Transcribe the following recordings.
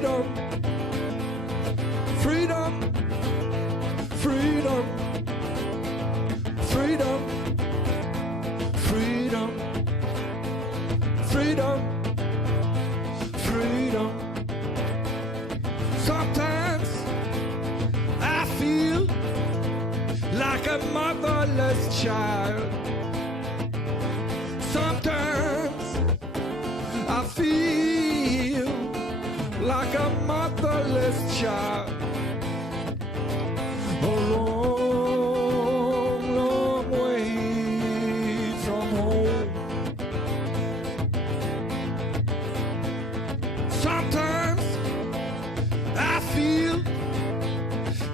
freedom, freedom, freedom, freedom, freedom, freedom, freedom. Sometimes I feel like a motherless child. Sometimes I feel like a motherless child. A long, long way from home. Sometimes I feel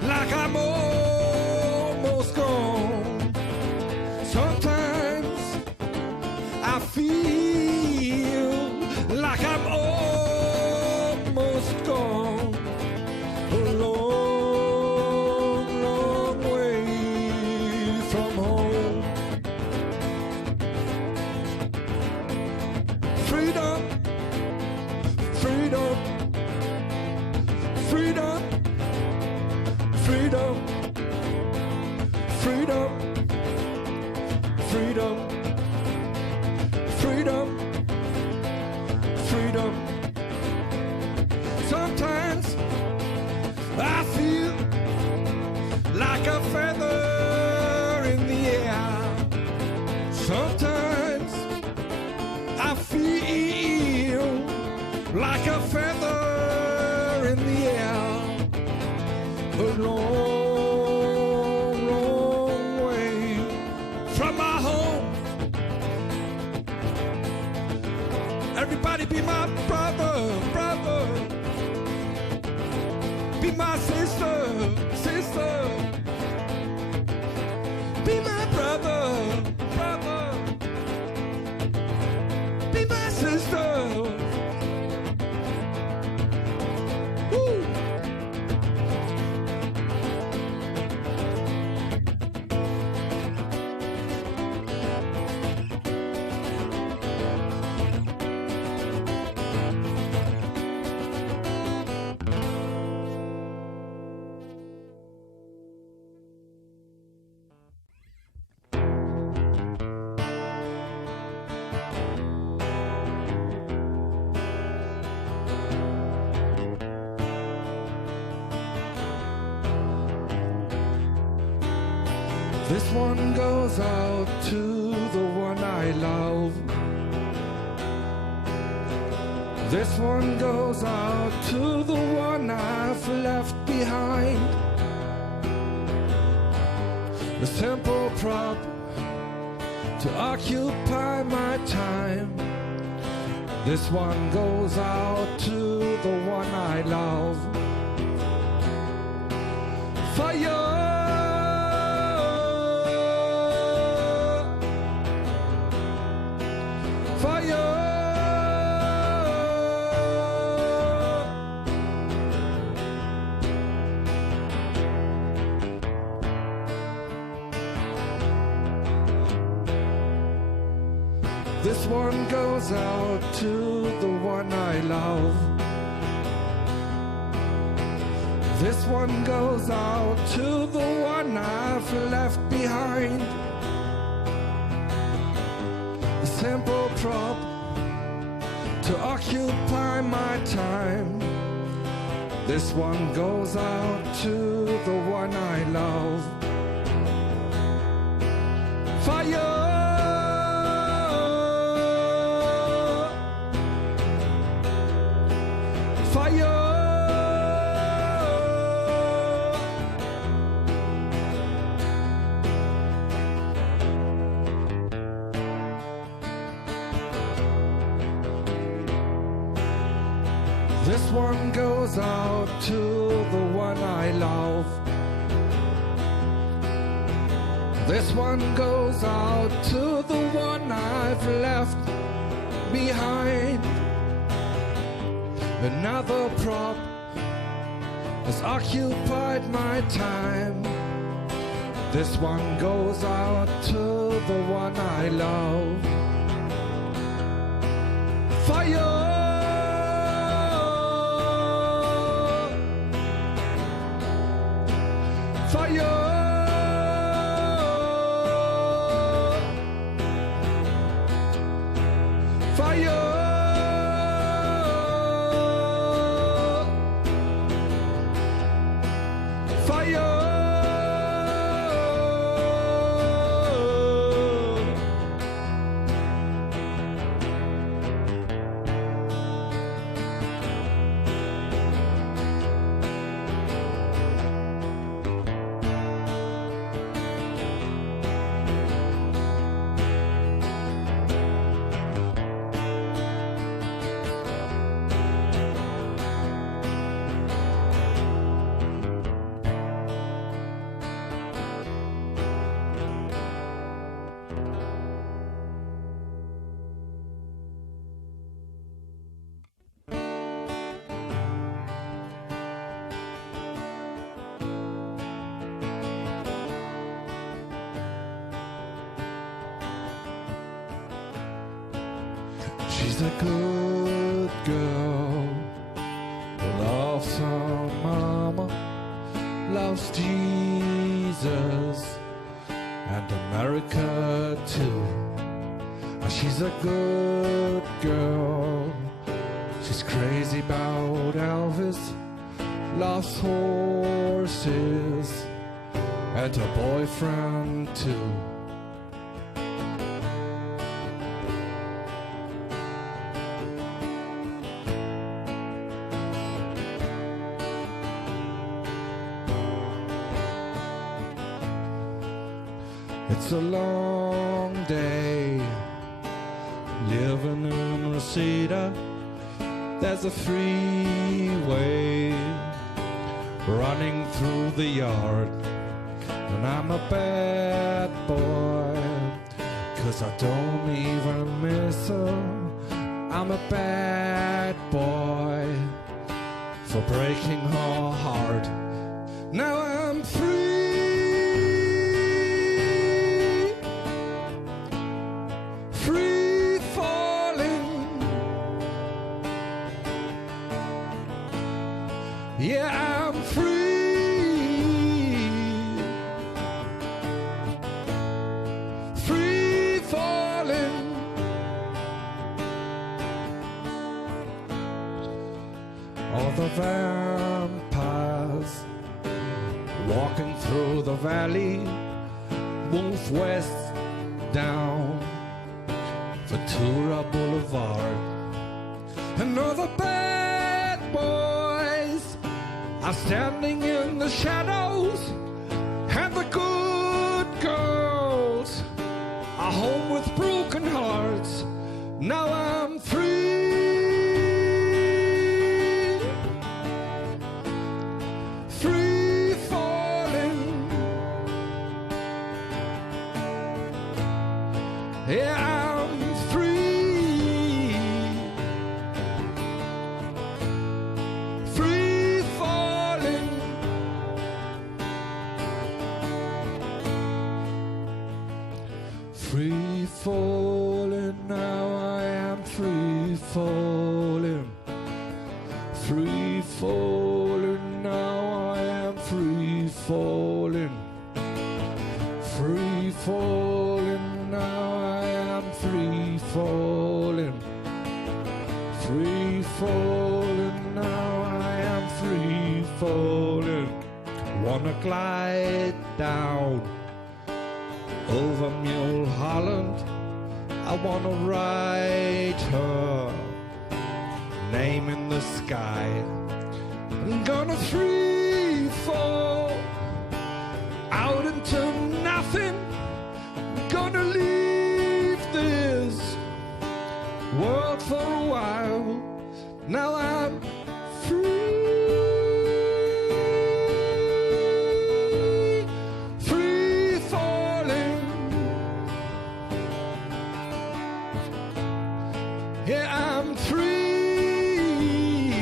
like I'm almost gone. Sometimes I feel like I'm almost gone. A long, long way from home. Freedom, freedom, freedom, freedom, freedom, freedom, freedom, freedom. Sometimes I feel like a feather in the air. Sometimes I feel like a feather in the air. A long, long way from my home. Everybody be my brother, brother. Be my sister, sister. Be my brother, brother. Be my sister. Woo. This one goes out to the one I love. This one goes out to the one I've left behind. A simple prop to occupy my time. This one goes out to the one I love. Fire! This one goes out to the one I love. This one goes out to the one I've left behind. A simple prop to occupy my time. This one goes out to the one I love. Fire! Fire! This one goes out to the one I love. This one goes out to the one I've left behind. Another prop has occupied my time. This one goes out to the one I love. Fire! fire. Fire. Fire. She's a good girl, loves her mama, loves Jesus and America too. She's a good girl, she's crazy about Elvis, loves horses and her boyfriend too. It's a long day living in Reseda. There's a freeway running through the yard, and I'm a bad boy 'cause I don't even miss her. I'm a bad boy for breaking her heart. Now I'm free, free falling. Yeah, I'm free, free falling. All the vampires walking through the valley, move west down Ventura Boulevard, and all the bad boys are standing in the shadows, and the good girls are home with broken hearts. Now I'm free, free falling. Yeah, I'm free, free falling. Free falling, now I am free falling. Free falling, now I am free falling. Free falling, now I am free falling. Free falling, now I am free falling. Wanna glide down over Mulholland, I wanna write her name in the sky. I'm gonna free fall out into nothing. I'm gonna leave this world for a while. Now I'm free, free falling. Yeah, I'm free,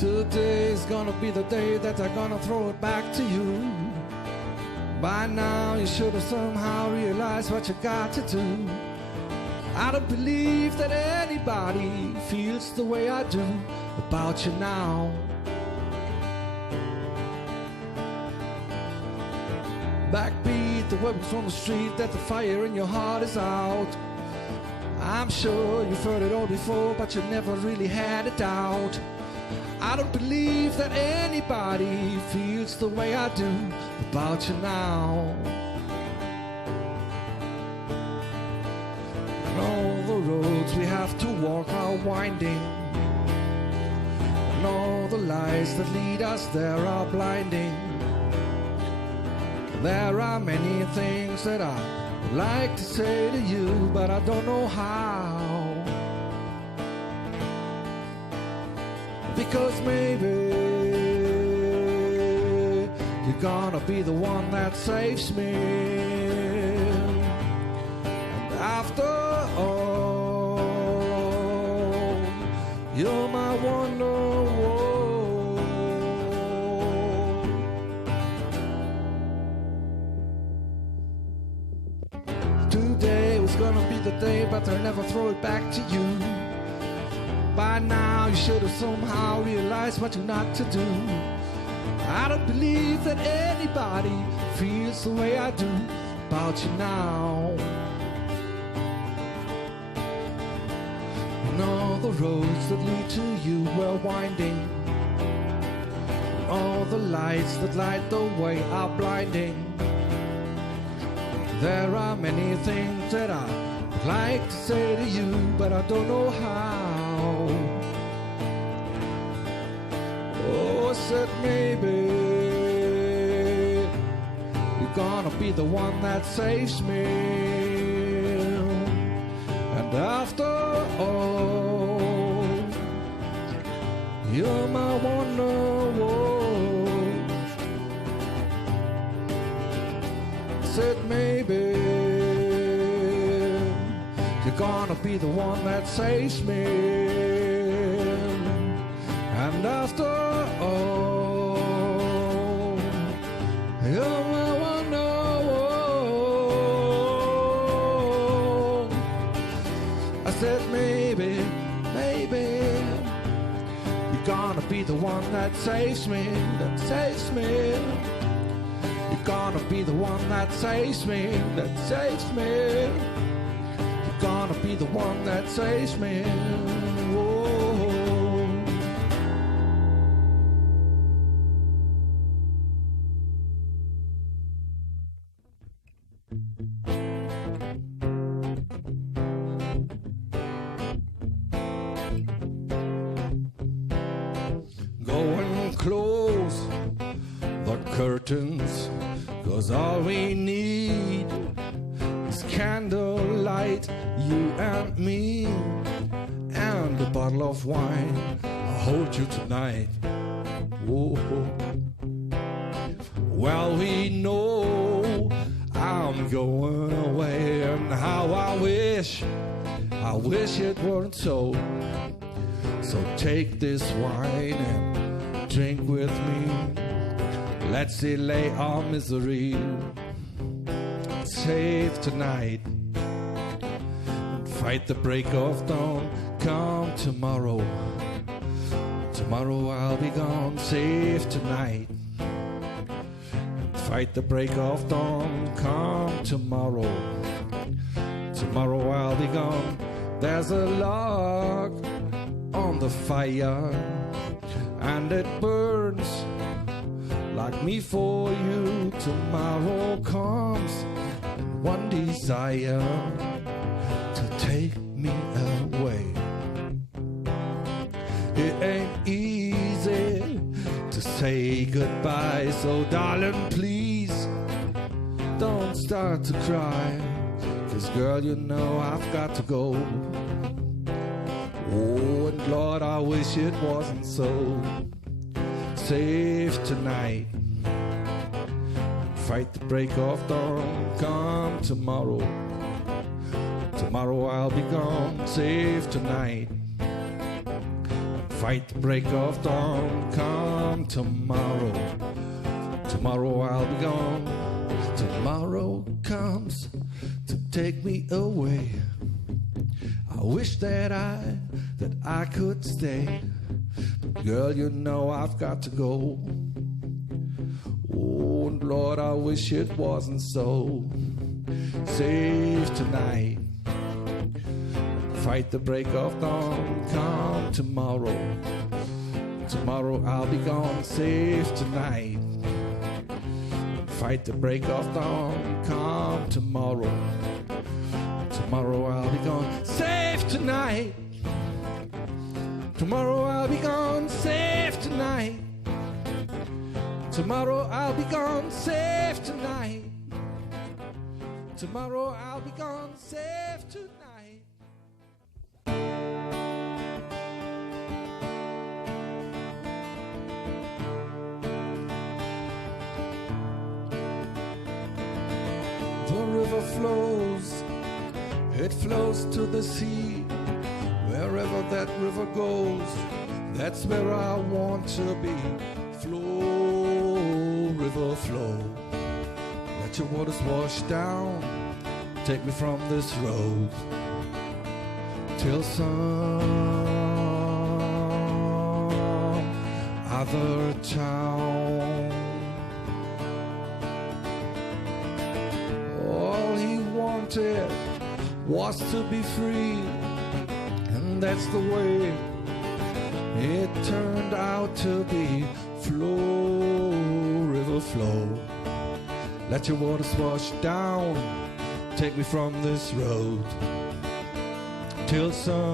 Today's gonna be the day that they're gonna throw it back to you. By now you should have somehow realized what you got to do. I don't believe that anybody feels the way I do about you now. Backbeat the weapons on the street, that the fire in your heart is out. I'm sure you've heard it all before, but you never really had a doubt. I don't believe that anybody feels the way I do about you now. And all the roads we have to walk are winding, and all the lights that lead us there are blinding. There are many things that I would like to say to you, but I don't know how. Because maybe you're gonna be the one that saves me. And after all, you're my wonder. Today was gonna be the day, but I'll never throw it back to you. By now you should have somehow realized what you're not to do. I don't believe that anybody feels the way I do about you now. And all the roads that lead to you were winding, and all the lights that light the way are blinding. There are many things that I would like to say to you, but I don't know how. Oh, I said maybe you're gonna be the one that saves me. And after all, you're my wonder. I said maybe you're gonna be the one that saves me. And after all, you're my wonder. I said maybe you're gonna be the one that saves me, that saves me. You're gonna be the one that saves me, that saves me. You're gonna be the one that saves me. Whoa. Go and close the curtains, 'cause all we need is candlelight, you and me, and a bottle of wine. I'll hold you tonight. Whoa. Well, we know I'm going away, and how I wish it weren't so. So take this wine and drink with me. Let's delay our misery. Save tonight and fight the break of dawn. Come tomorrow, tomorrow I'll be gone. Save tonight and fight the break of dawn. Come tomorrow, tomorrow I'll be gone. There's a log on the fire and it burns like me for you. Tomorrow comes one desire to take me away. It ain't easy to say goodbye, so darling, please don't start to cry, 'cause girl, you know I've got to go. Oh, and Lord, I wish it wasn't so. Save tonight, fight the break of dawn. Come tomorrow, tomorrow I'll be gone. Save tonight, Fight the break of dawn, come tomorrow. Tomorrow I'll be gone. Tomorrow comes to take me away. I wish that I could stay. But girl, you know I've got to go. Oh, and Lord, I wish it wasn't so. Save tonight. Fight the break of dawn, come tomorrow. Tomorrow I'll be gone, save tonight. Fight the break of dawn, come tomorrow. Tomorrow I'll be gone, save tonight. Tomorrow I'll be gone, save tonight. Tomorrow I'll be gone, save tonight. Tomorrow I'll be gone, save tonight. The river flows, it flows to the sea. Wherever that river goes, that's where I want to be. Flow, river, flow. Let your waters wash down, take me from this road till some other town. All he wanted was to be free, and that's the way it turned out to be. Flow, river, flow. Let your waters wash down, take me from this road till some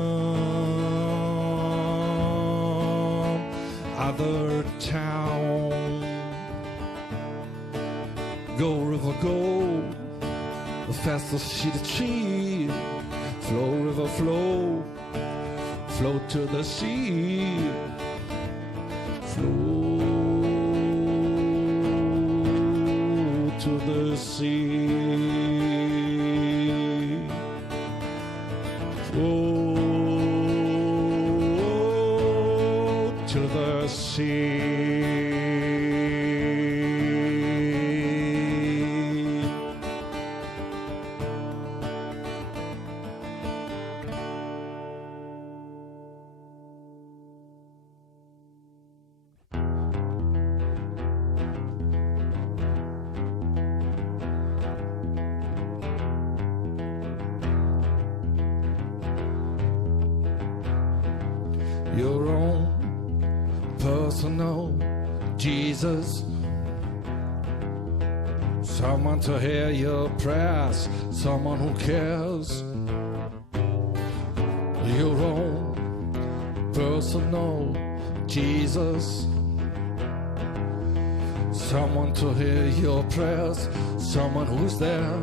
other town. Go, river, go, the faster she the tree. Flow, river, flow, flow to the sea. Flow to the sea. Flow to the sea. Your own personal Jesus, someone to hear your prayers, someone who cares. Your own personal Jesus, someone to hear your prayers, someone who's there.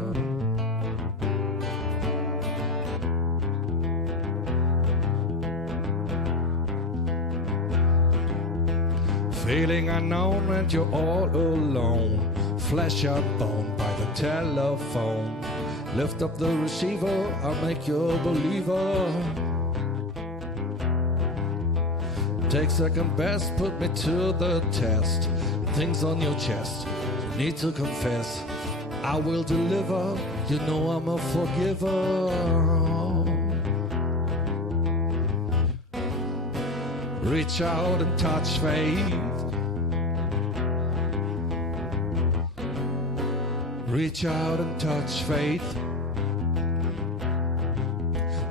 Feeling unknown and you're all alone, flesh and bone by the telephone. Lift up the receiver, I'll make you a believer. Take second best, put me to the test. Things on your chest, you need to confess. I will deliver, you know I'm a forgiver. Reach out and touch faith. Reach out and touch faith.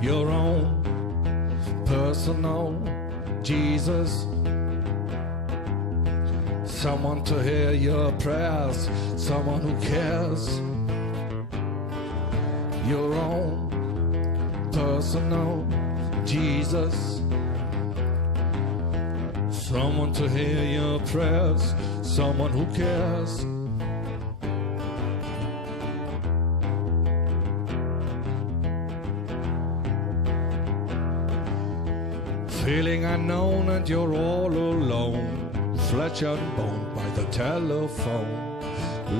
Your own personal Jesus, someone to hear your prayers, someone who cares. Your own personal Jesus, someone to hear your prayers, someone who cares. Feeling unknown and you're all alone, flesh and bone by the telephone.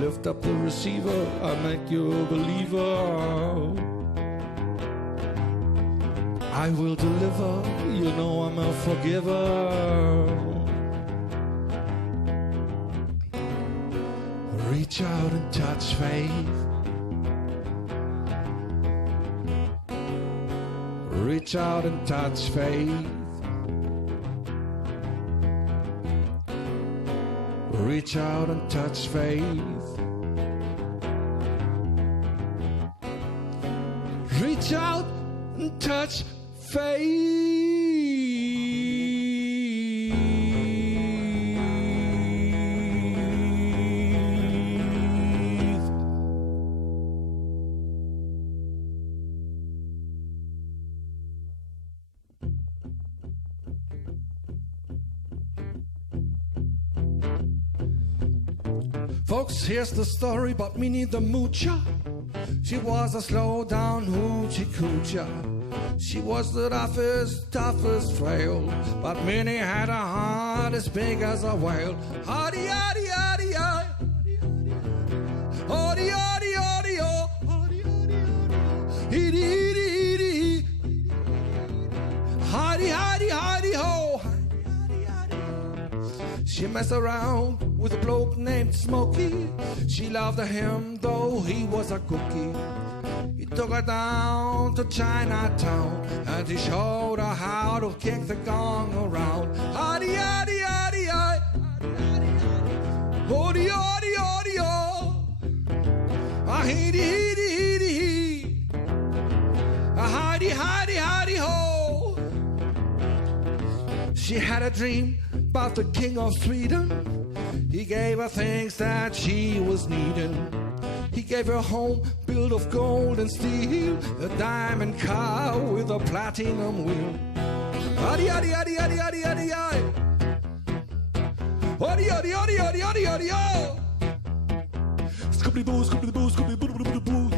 Lift up the receiver, I'll make you a believer. I will deliver, you know I'm a forgiver. Reach out and touch faith. Reach out and touch faith. Reach out and touch faith. Reach out and touch faith. Folks, here's the story about Minnie the Moocher. She was a slow-down hoochie-coocher. She was the toughest frail, but Minnie had a heart as big as a whale. Hardy, hardy, hardy, hardy, hardy, hardy, hardy, hardy, hardy, hardy, hardy, hardy, hardy, ho. She messed around with a bloke named Smokey. She loved him though he was a cookie. He took her down to Chinatown and he showed her how to kick the gong around. Hardy, hardy, hardy, hardy, hardy, hardy, hardy, hardy, hardy, hardy, hardy, hardy, ho. She had a dream about the king of Sweden. He gave her things that she was needing. He gave her a home built of gold and steel, a diamond car with a platinum wheel. Addy, addy, addy, addy, addy, addy, addy. Addy, addy, addy, addy, addy, addy, addy. Scoopity boo, scoopity boo, scoopity boo, boo, boo, boo.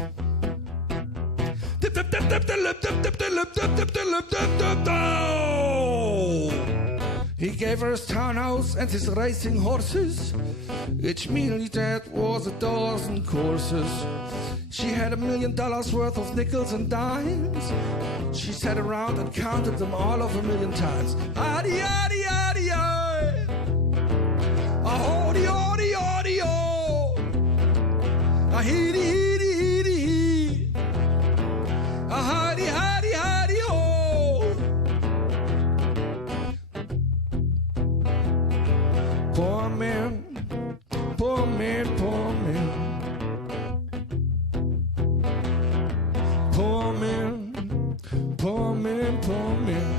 Dip, dip, dip, dip, dip, dip, dip, dip, dip, dip, dip, dip, dip, dip. He gave her his townhouse and his racing horses. Each meal he had was a dozen courses. She had $1 million worth of nickels and dimes. She sat around and counted them all of 1,000,000 times. Addy, addy, addy, addy. Ahody, ahody, ahady, oh. Ahidi, hidi, hidi, hidi. Ahadi, hadi, hadi, oh. Poor man, poor man, poor man. Poor man, poor man, poor man.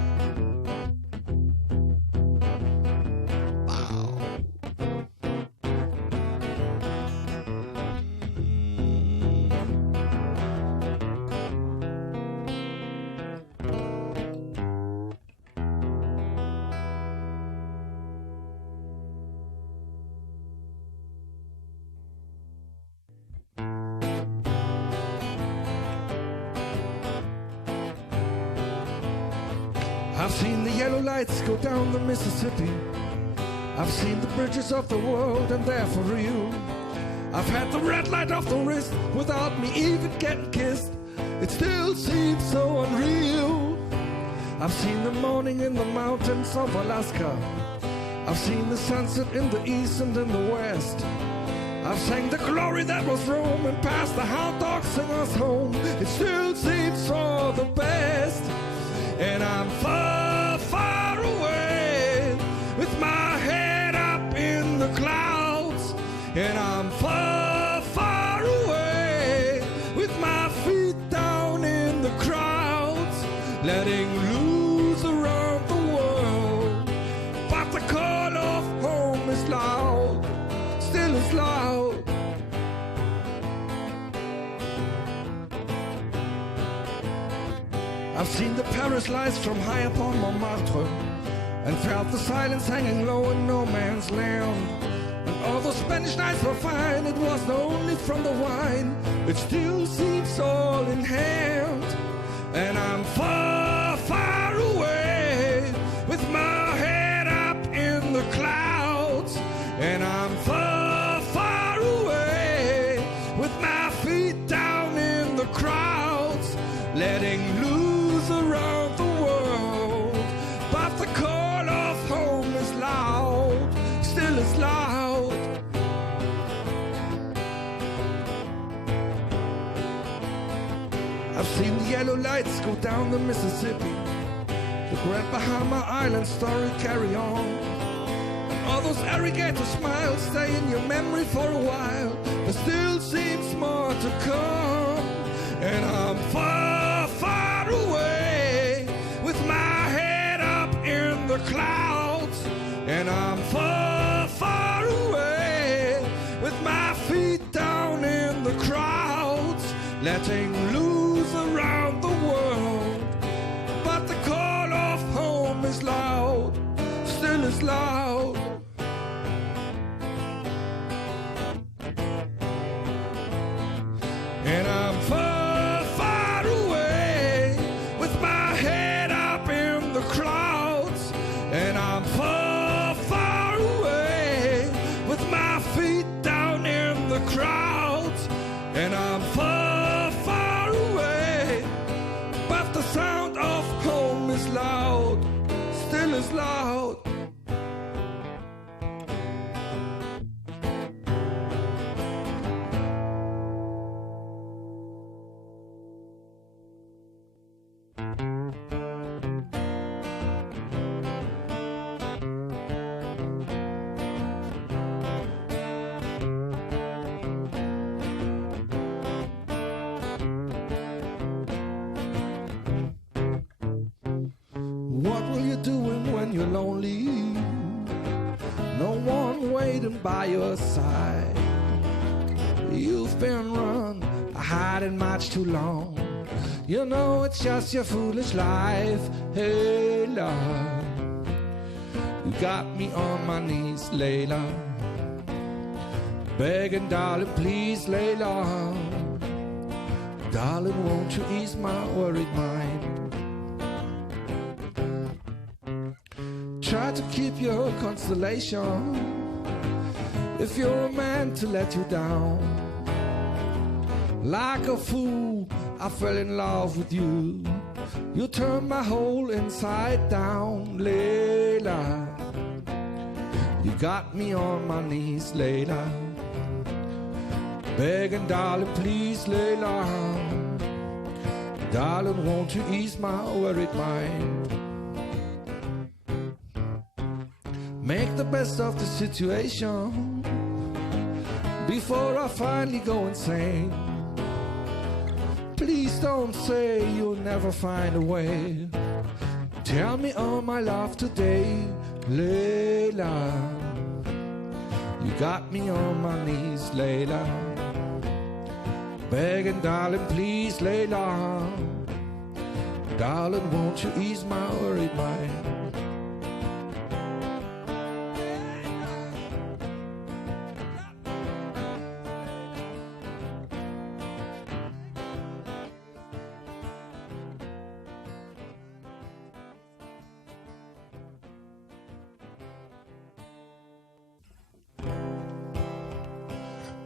Wow. I've seen the yellow lights go down the Mississippi. I've seen the bridges of the world and they're for real. I've had the red light off the wrist without me even getting kissed. It still seems so unreal. I've seen the morning in the mountains of Alaska. I've seen the sunset in the east and in the west. I've sang the glory that was Rome and past the hound dogs sing us home. It still seems so the best. And I'm far, far away with my head up in the clouds. And I'm far, far away with my feet down in the crowds, letting loose around the world. But the call of home is loud, still is loud. I've seen the Paris lights from high upon Montmartre and felt the silence hanging low in no man's land. And although Spanish nights were fine, it wasn't only from the wine. It still seems all in hand. And I'm far, far away with my head up in the clouds. And I'm far, far away with my feet down in the crowds, letting loose around the world. yellow lights go down the Mississippi. The Grand Bahama Island story carry on. And all those alligator smiles stay in your memory for a while. There still seems more to come. And I'm far, far away with my head up in the clouds. And I'm far, far away with my feet down in the crowds, letting loose around the world. But the call of home is loud, still is loud. And I'm far, far away with my head up in the clouds. And I'm far, far away with my feet down in the crowds. And I'm far, far away, but the sound of home is loud, still is loud. What will you doing when you're lonely? No one waiting by your side. You've been run, hiding much too long. You know it's just your foolish life. Hey, Lord, you got me on my knees, Layla, begging, darling, please, Layla. Darling, won't you ease my worried mind? Try to keep your constellation. If you're a man to let you down, like a fool, I fell in love with you. You turned my whole inside down, Layla. You got me on my knees, Layla, begging, darling, please, Layla. Darling, won't you ease my worried mind? Make the best of the situation before I finally go insane. Please don't say you'll never find a way. Tell me all my love today, Layla. You got me on my knees, Layla, begging, darling, please, Layla. Darling, won't you ease my worried mind?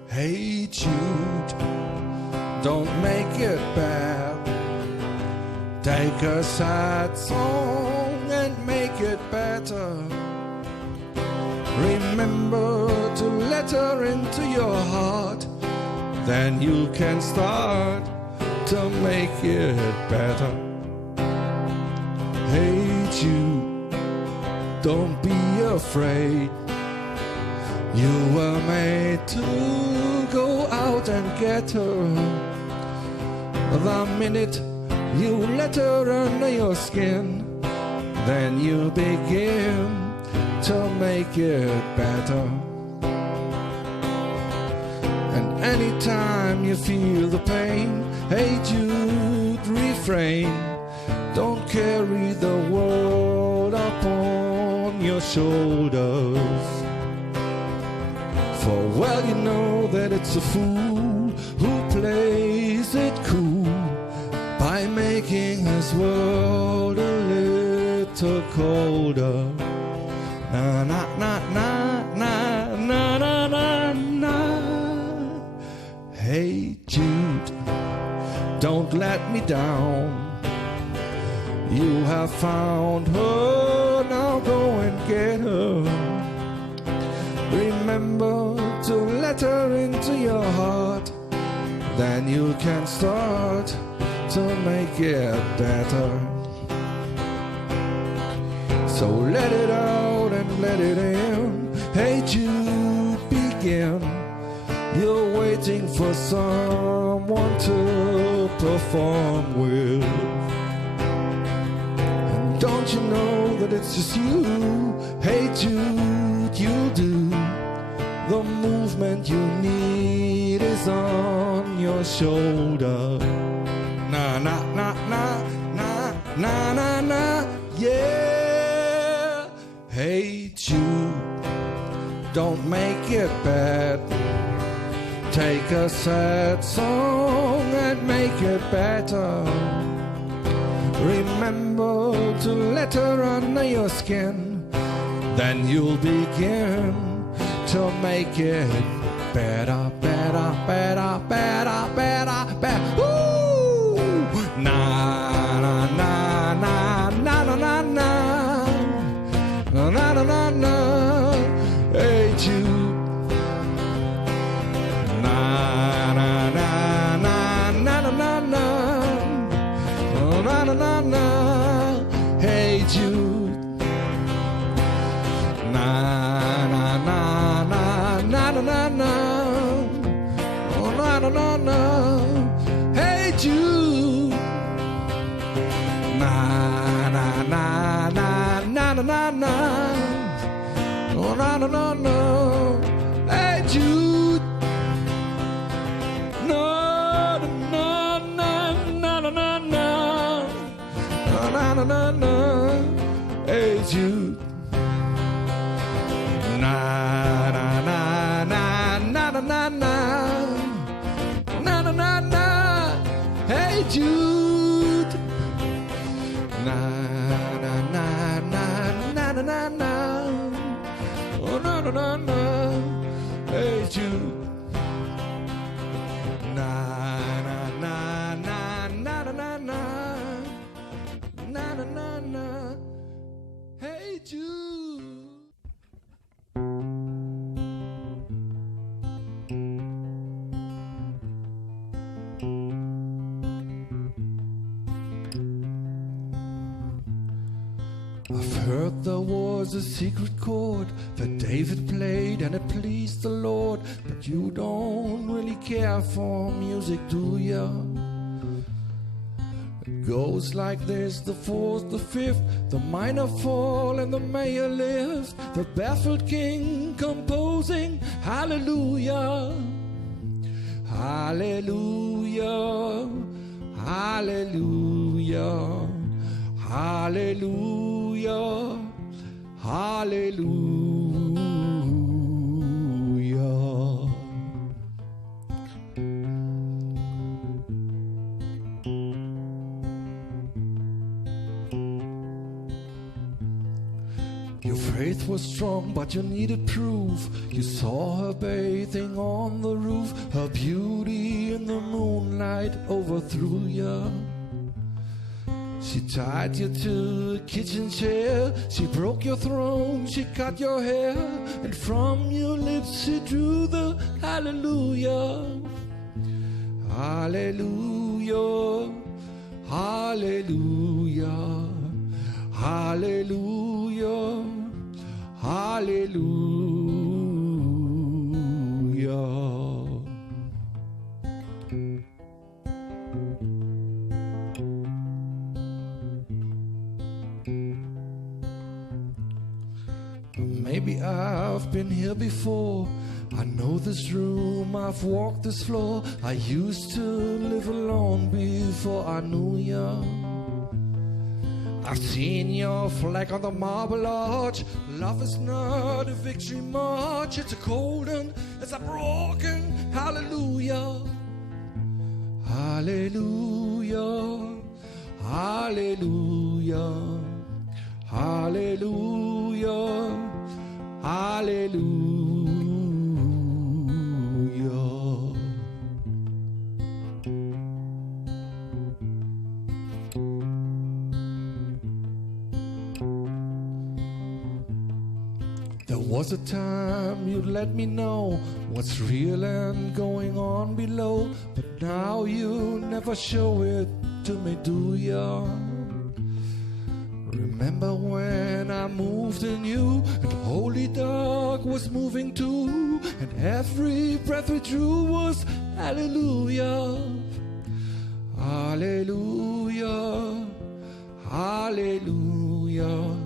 Hey Jude, don't make it bad. Take a sad song and make it better. Remember to let her into your heart, then you can start to make it better. Hey Jude, don't be afraid. You were made to go out and get her. The minute you let her under your skin, then you begin to make it better. And anytime you feel the pain, hey Jude, refrain. Don't carry the world upon your shoulders. For well you know that it's a fool who plays it cool by making his world a little colder. Na na na na na na na na na. Hey Jude, don't let me down. You have found her, now go and get her. Remember to let her into your heart, then you can start to make it better. So let it out and let it in. Hey Jude, begin. You're waiting for someone to perform with. And don't you know that it's just you? Hey Jude, you do. The movement you need is on your shoulder. Na na na na na na na na, yeah. Hey Jude, don't make it bad. Take a sad song and make it better. Remember to let her under your skin. Then you'll begin to make it better, better, better, better, better, better. Ooh! Na na na na na na na na na na na na. Hey Jude. Na na na na na na na na na na na na. Hey Jude. Na na na na na na na na. Oh na na na na. Hey Jude. Na na na na na na na na. Oh na na na na. Hey Jude. No no no no no no no no no no no. Hey Jude. Na na na na na na na na na na na na. Hey Jude. Na na na na na na na na. Oh no no no no. Hey Jude. Na na na na na na na na na na na na. Hey Jude. I've heard there was a secret chord that David played and it pleased the Lord, but you don't really care for music, do ya? It goes like this: the fourth, the fifth, the minor fall and the major lift, the baffled king composing hallelujah, hallelujah, hallelujah, hallelujah, hallelujah. Your faith was strong, but you needed proof. You saw her bathing on the roof. Her beauty in the moonlight overthrew you. She tied you to a kitchen chair. She broke your throne, she cut your hair, and from your lips she drew the hallelujah. Hallelujah, hallelujah, hallelujah, hallelujah. Maybe I've been here before. I know this room, I've walked this floor. I used to live alone before I knew ya. I've seen your flag on the marble arch. Love is not a victory march. It's a cold and it's a broken hallelujah. Hallelujah, hallelujah, hallelujah, hallelujah. There was a time you'd let me know what's real and going on below, but now you never show it to me, do ya? Remember when I moved in you, and Holy Dog was moving too, and every breath we drew was hallelujah, hallelujah, hallelujah,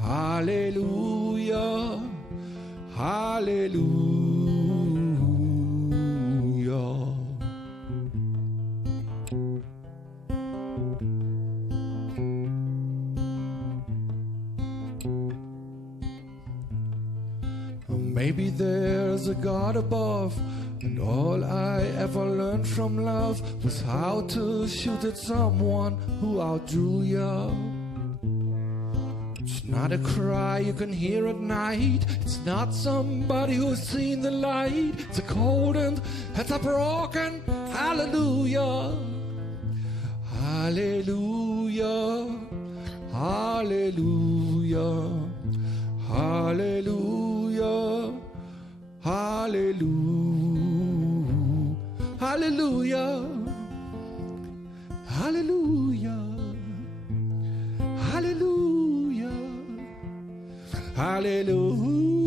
hallelujah, hallelujah. Maybe there's a God above, and all I ever learned from love was how to shoot at someone who outdrew ya. It's not a cry you can hear at night, it's not somebody who's seen the light. It's a cold and it's a broken hallelujah, hallelujah, hallelujah, hallelujah, hallelujah, hallelujah, hallelujah, hallelujah, hallelujah.